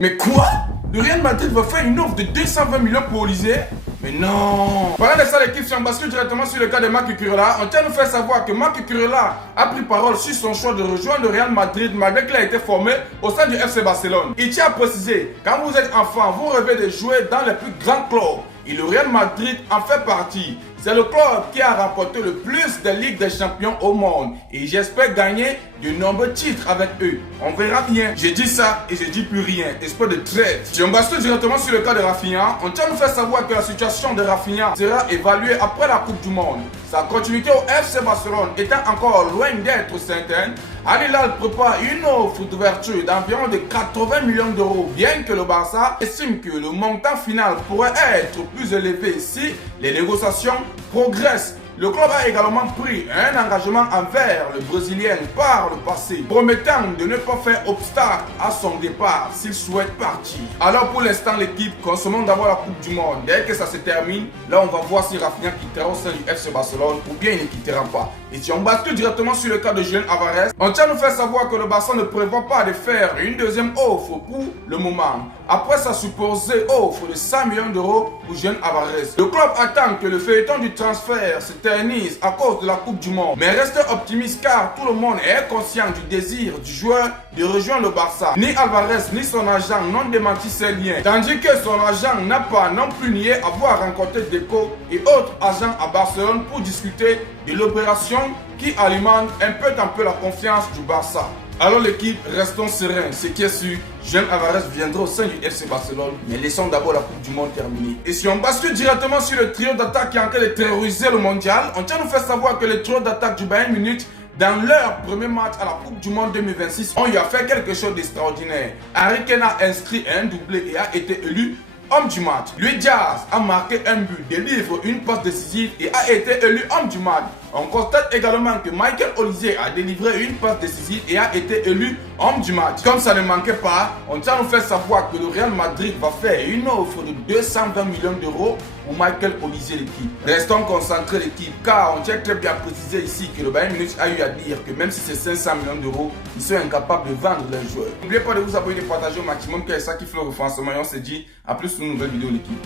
Mais quoi? Le Real Madrid va faire une offre de 220 millions pour Olysée? Mais non! Parlant de ça, l'équipe, si on bascule directement sur le cas de Marc Cucurella, on tient à nous faire savoir que Marc Cucurella a pris parole sur son choix de rejoindre le Real Madrid malgré qu'il a été formé au sein du FC Barcelone. Il tient à préciser, quand vous êtes enfant, vous rêvez de jouer dans les plus grands clubs. Et le Real Madrid en fait partie. C'est le club qui a remporté le plus de Ligue des Champions au monde. Et j'espère gagner de nombreux titres avec eux. On verra bien. J'ai dit ça et je dis plus rien. Esprit de traite. Si on bascule directement sur le cas de Rafinha, on tient à nous faire savoir que la situation de Rafinha sera évaluée après la Coupe du Monde. Sa continuité au FC Barcelone étant encore loin d'être certaine, Al Hilal prépare une offre d'ouverture d'environ de 80 millions d'euros, bien que le Barça estime que le montant final pourrait être plus élevé si les négociations progressent. Le club a également pris un engagement envers le Brésilien par le passé, promettant de ne pas faire obstacle à son départ s'il souhaite partir. Alors pour l'instant, l'équipe, consommons d'abord la Coupe du Monde. Dès que ça se termine, là on va voir si Rafinha quittera au sein du FC Barcelone ou bien il ne quittera pas. Et si on bascule directement sur le cas de Julián Álvarez, on tient à nous faire savoir que le Barça ne prévoit pas de faire une deuxième offre pour le moment. Après sa supposée offre de 100 millions d'euros pour Julián Álvarez, le club attend que le feuilleton du transfert se termine à cause de la Coupe du Monde. Mais reste optimiste car tout le monde est conscient du désir du joueur de rejoindre le Barça. Ni Álvarez ni son agent n'ont démenti ces liens. Tandis que son agent n'a pas non plus nié avoir rencontré Deco et autres agents à Barcelone pour discuter de l'opération qui alimente un peu la confiance du Barça. Alors l'équipe, restons sereins. Ce qui est sûr, Julián Álvarez viendra au sein du FC Barcelone. Mais laissons d'abord la Coupe du Monde terminer. Et si on bascule directement sur le trio d'attaque qui est en train de terroriser le mondial, on tient à nous faire savoir que le trio d'attaque du Bayern Munich, dans leur premier match à la Coupe du Monde 2026, on y a fait quelque chose d'extraordinaire. Harry Kane a inscrit un doublé et a été élu homme du match. Luis Diaz a marqué un but, délivre une passe décisive et a été élu homme du match. On constate également que Michael Olise a délivré une passe décisive et a été élu homme du match. Comme ça ne manquait pas, on tient à nous faire savoir que le Real Madrid va faire une offre de 220 millions d'euros pour Michael Olise l'équipe. Restons concentrés l'équipe car on tient très bien à préciser ici que le Bayern Munich a eu à dire que même si c'est 500 millions d'euros, ils sont incapables de vendre leurs joueurs. N'oubliez pas de vous abonner et de partager au maximum car c'est ça qui fait le renforcement et on se dit à plus sur une nouvelle vidéo l'équipe.